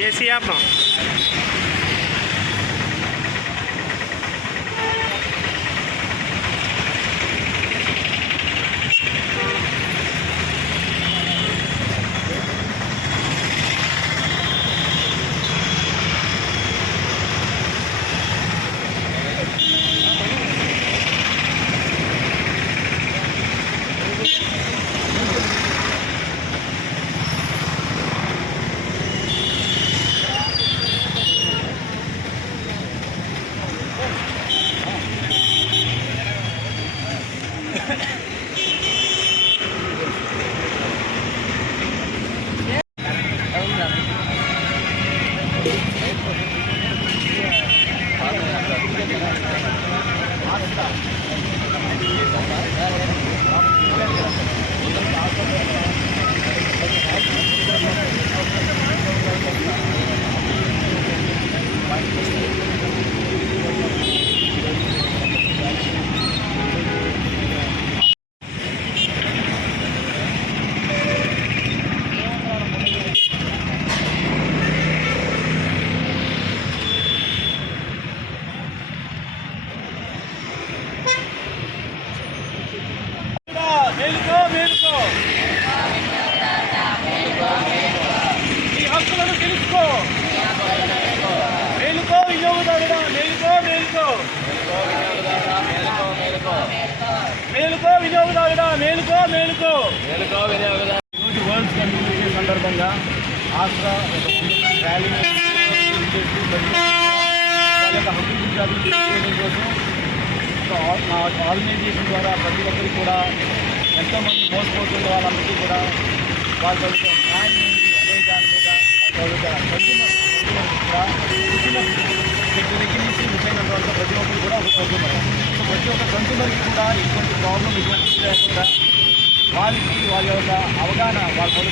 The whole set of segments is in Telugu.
ఏసీ ఆపం. మేలుకో మేలుకో, ఈ హక్కులను తెలుసుకో. మేలుకో వినియోగదారుడా, మేలుకో మేలుకో, మేలుకో వినియోగదారుడా, మేలుకో మేలుకో, మేలుకో వినియోగదారు. ఈరోజు వరల్డ్ కమ్యూనిటీ డే సందర్భంగా ఆస్ట్రా ర్యాలీ వాళ్ళ యొక్క హక్కులు తెలియజేయడం కోసం ఆర్గనైజేషన్ ద్వారా ప్రతి ఒక్కరికి కూడా ఎంతోమంది మోసపోతున్న వాళ్ళందరికీ కూడా వాళ్ళ న్యాయం అనే దాని మీద కన్స్యూమర్ దగ్గర నుంచి విషయం వరకు ప్రతి ఒక్కరు కూడా ఒక కన్స్యూమర్. సో ప్రతి ఒక్క కన్స్యూమర్కి కూడా ఇటువంటి ప్రాబ్లం ఇటువంటి లేకుండా వాళ్ళకి వాళ్ళ యొక్క అవగాహన కోసం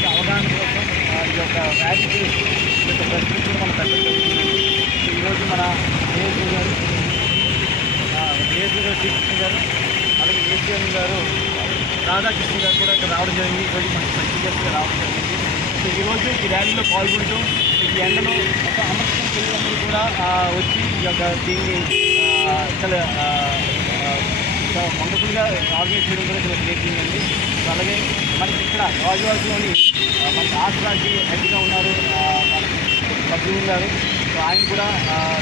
ఈ యొక్క వ్యాధి యొక్క ప్రశ్న మనం తగ్గించాలి. ఈరోజు మన ఏఎస్ఓ గారు శ్రీకృష్ణ గారు అలాగే ఏసీఎం గారు రాధాకృష్ణ గారు కూడా ఇక్కడ రావడం జరిగింది. ఈరోజు మనకి సర్టిఫికేట్గా రావడం జరిగింది. సో ఈరోజు ఈ ర్యాలీలో పాల్గొంటూ ఈ ఎండలో ఒక అమర్చిన పిల్లలందరూ కూడా వచ్చి ఈ యొక్క దీన్ని చాలా వండర్ఫుల్గా ఆర్గనైజ్ చేయడం కూడా చాలా గ్రేటింగ్ అండి. అలాగే మనకి ఇక్కడ రాజువాడలోని మన ఆస్ట్రాకి హెడ్గా ఉన్నారు ప్రద్యుమ్న గారు. సో ఆయన కూడా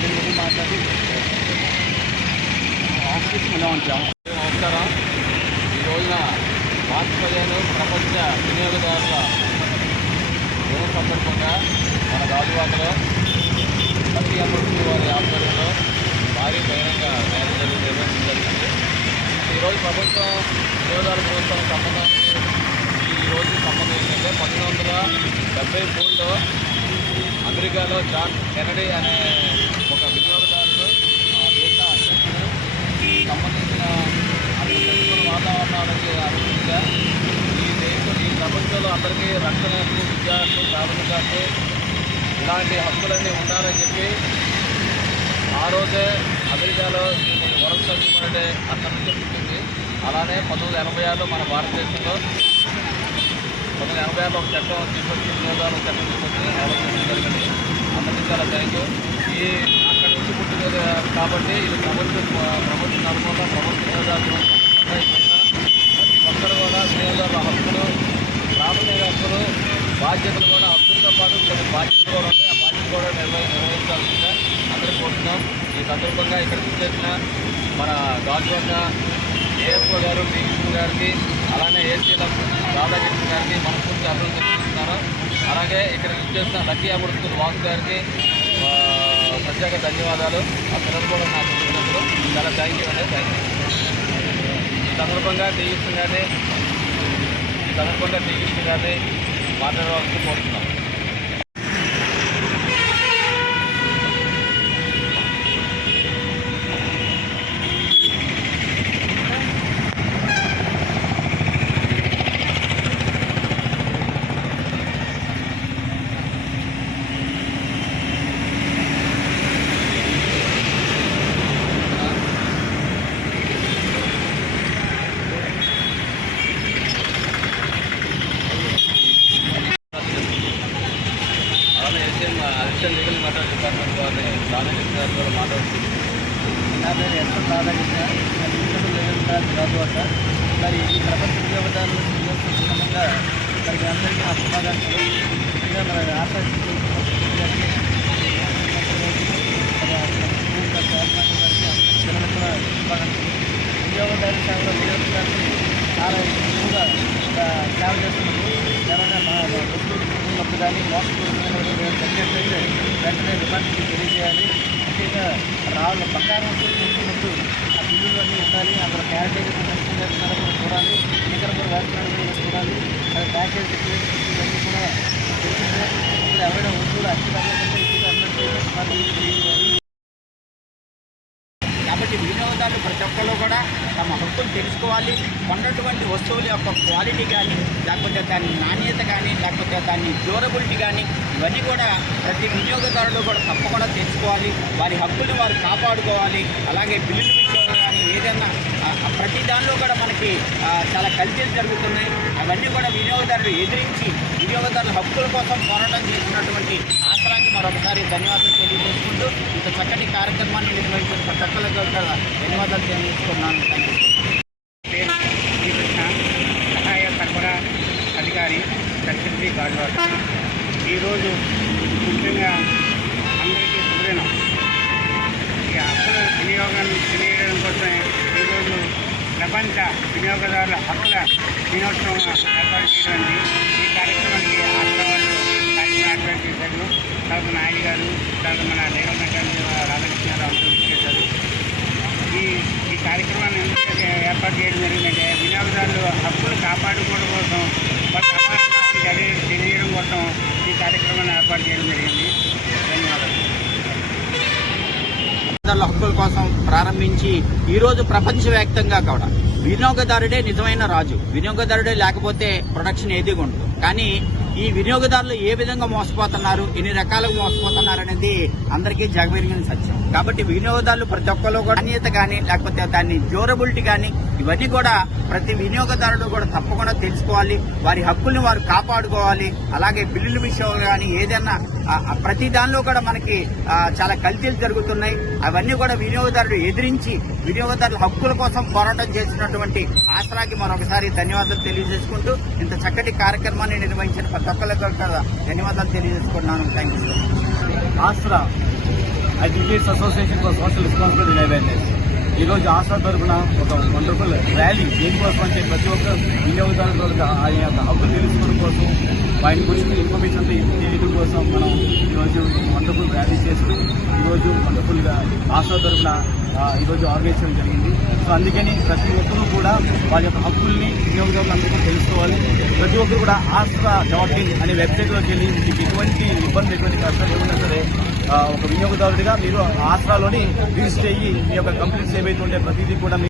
దీని మాట్లాడి నమస్కారం. ఈ రోజున మార్చి 15 ప్రపంచ వినియోగదారుల దిన సందర్భంగా మన రాజువాకలో ప్రతి అమృతి వారి ఆధ్వర్యంలో భారీ బహిరంగ ర్యాలీ నిర్వహించబడింది. ఈరోజు ప్రభుత్వం వినియోగదారుల ప్రభుత్వం సంబంధానికి ఈరోజు సంబంధం ఏంటంటే 1973లో అమెరికాలో జాన్ కెనడీ అనే ఒక వినియోగదారుడు దేశ అధ్యక్షుడు సంబంధించిన వాతావరణానికి అనుగుణంగా ఈ ప్రపంచంలో అందరికీ రక్షణ హక్కు, విద్యా హక్కు, ప్రాథమిక హక్కు ఇలాంటి హక్కులన్నీ ఉండాలని చెప్పి ఆ రోజే అమెరికాలో దీన్ని వరల్డ్ కన్స్యూమర్ డే అక్కడి నుంచి పుట్టింది. అలానే 1986లో మన భారతదేశంలో 1986లో ఒక చట్టం తీసుకొచ్చి వినియోగదారుల చట్టం తీసుకొచ్చి ఆలోచించడం జరిగింది. అందరికీ చాలా థ్యాంక్ యూ. ఈ అక్కడి నుంచి పుట్టినది కాబట్టి ఇది ప్రభుత్వం నలుగుల ప్రభుత్వ వినియోగదారులు ప్రతి ఒక్కరు కూడా వినియోగదారుల హక్కులు, ప్రాథమిక హక్కులు, బాధ్యతలు కూడా హక్కులతో పాటు కొన్ని బాధ్యతలు కూడా ఉంటాయి. ఆ బాధ్యతలు కూడా నిర్వహించాల్సిందిగా అందరికీ కోరుతున్నాం. ఈ సందర్భంగా ఇక్కడ విచ్చేసిన మన గాజువాక ఏఎస్ఓ గారు శ్రీకృష్ణ గారికి అలానే ఏసీఎం రాధాకృష్ణ గారికి మనస్ఫూర్తి అభివృద్ధి చేస్తున్నారు. అలాగే ఇక్కడ విచ్చేసిన లక్కీ అమృత్ వాసు గారికి ప్రత్యేక ధన్యవాదాలు. ఆ పిల్లలు కూడా నాకు వచ్చినప్పుడు చాలా థ్యాంక్ యూ అండి. Thank you. ఈ సందర్భంగా టీకృష్ణ గారిని మాట్లాడవలసి కోరుతున్నాం. అడిషనల్ లీగల్ మెథడ్ డిపార్ట్మెంట్ వారిని రాధాకృష్ణ గారు కూడా మాట్లాడుతుంది. నా పేరు S M Radhakrishna, legal method graduate. మరి ఈ ప్రపంచ వినియోగదారుల సందర్భంగా మరి అందరికీ నా శుభాకాంక్షలు. ముఖ్యంగా మన ఆసక్తి పిల్లలకు కూడా శుభాకాంక్షలు. వినియోగదారుల సేవలో లీగల్ గారికి చాలా ఎక్కువగా సేవ చేస్తున్నారు. ఏమైనా మా వస్తువులకు కానీ మోసపూరితమైన జరిగేట్లయితే వెంటనే డిపార్ట్మెంట్కి తెలియజేయాలి. ముఖ్యంగా బంగారం తీసుకున్నప్పుడు ఆ బిల్లులు అన్నీ ఉండాలి. అందులో క్యారెక్టర్ మెన్షన్ చేస్తున్నారో కూడా చూడాలి. స్పీకర్ కూడా వేస్తున్నారో కూడా చూడాలి. అది ప్యాకేజ్ ఇవన్నీ కూడా తెలిసిందే. అప్పుడు ఎవరైనా వస్తువులు అచ్చుదారులు అన్నట్టు కాబట్టి వినియోగదారులు ప్రతి ఒక్కళ్ళు కూడా తమ హక్కులు తెలుసుకోవాలి. కొన్నటువంటి వస్తువుల యొక్క క్వాలిటీ కానీ, లేకపోతే దాని నాణ్యత కానీ, లేకపోతే దాని డ్యూరబిలిటీ కానీ, ఇవన్నీ కూడా ప్రతి వినియోగదారులు కూడా తప్పకుండా తెలుసుకోవాలి. వారి హక్కుల్ని వారు కాపాడుకోవాలి. అలాగే బిల్లుల విషయంలో కానీ ఏదైనా ప్రతి దానిలో కూడా మనకి చాలా కల్తీలు జరుగుతున్నాయి. అవన్నీ కూడా వినియోగదారులు ఎదిరించి వినియోగదారుల హక్కుల కోసం పోరాటం చేసినటువంటి ఆసరాకి మరొకసారి ధన్యవాదాలు తెలియజేసుకుంటూ ఇంత చక్కటి కార్యక్రమాన్ని నిర్వహించిన ప్రతి ఒక్కరికి ధన్యవాదాలు తెలియజేసుకున్నాను. పేరు శ్రీకృష్ణ, సహాయ సరఫరా అధికారి, సర్కిల్ గాడ్వాడ్. ఈరోజు ముఖ్యంగా అందరికీ శుభదినం. ఈ హక్కుల వినియోగం కోసం ఈరోజు ప్రపంచ వినియోగదారుల హక్కుల దినోత్సవం ఏర్పాటు చేయడం. ఈ కార్యక్రమానికి ఆశీర్వాదాలు కార్యక్రమం చేశారు. తర్వాత నాయుడు గారు, తర్వాత మన లీగల్ మెథడ్ రాధాకృష్ణ గారు అందరూ చేశారు. ఈ కార్యక్రమాన్ని ఎందుకు ఏర్పాటు చేయడం జరిగిందంటే వినియోగదారులు హక్కులు కాపాడుకోవడం కోసం తెలియజేయడం కోసం ఈ కార్యక్రమాన్ని ఏర్పాటు చేయడం జరిగింది. ధన్యవాదాలు. హక్కుల కోసం ప్రారంభించి ఈరోజు ప్రపంచవ్యాప్తంగా కూడా వినియోగదారుడే నిజమైన రాజు. వినియోగదారుడే లేకపోతే ప్రొడక్షన్ ఏది ఉండదు. కానీ ఈ వినియోగదారులు ఏ విధంగా మోసపోతున్నారు, ఎన్ని రకాలుగా మోసపోతున్నారు అనేది అందరికీ జగమెరిగిన సత్యం. కాబట్టి వినియోగదారులు ప్రతి ఒక్కరు కూడా నాణ్యత కానీ, లేకపోతే దాని డ్యూరబిలిటీ కానీ, ఇవన్నీ కూడా ప్రతి వినియోగదారుడు కూడా తప్పకుండా తెలుసుకోవాలి. వారి హక్కుల్ని వారు కాపాడుకోవాలి. అలాగే బిల్లుల విషయంలో కానీ ఏదైనా ప్రతి దానిలో కూడా మనకి చాలా కల్తీలు జరుగుతున్నాయి. అవన్నీ కూడా వినియోగదారుడు ఎదిరించి వినియోగదారుల హక్కుల కోసం పోరాటం చేసినటువంటి ఆసరాకి మరొకసారి ధన్యవాదాలు తెలియజేసుకుంటూ ఇంత చక్కటి కార్యక్రమాన్ని నిర్వహించిన ప్రతి ఒక్కరికి ధన్యవాదాలు తెలియజేసుకుంటున్నాను. Thank you. Astra advocates association for social responsibility awareness ఈరోజు ఆస్ట్రా తరఫున ఒక వండర్ఫుల్ ర్యాలీ దేనికోసం అంటే ప్రతి ఒక్క వినియోగదారులకు ఆయన యొక్క హక్కులు తెలుసుకోవడం కోసం, ఆయన గురించి ఇన్ఫర్మేషన్ తెలియడం కోసం మనం ఈరోజు వండర్ఫుల్ ర్యాలీ చేస్తూ ఈరోజు వండర్ఫుల్గా ఆస్ట్రా తరఫున ఈరోజు ఆర్గనైజ్ చేయడం జరిగింది. సో అందుకని ప్రతి ఒక్కరూ కూడా వాళ్ళ యొక్క హక్కుల్ని వినియోగదారులందరూ తెలుసుకోవాలి. ప్రతి ఒక్కరు కూడా ఆస్ట్రా.in అనే వెబ్సైట్లోకి వెళ్ళి మీకు ఎటువంటి ఇబ్బంది, ఎటువంటి కష్టాలు ఏమైనా సరే ఒక వినియోగదారుడిగా మీరు ఆస్ట్రాలోని రిజిస్టర్ అయ్యి మీ యొక్క కంప్లైంట్స్ ఏవైతే ఉంటే ప్రతిదీ కూడా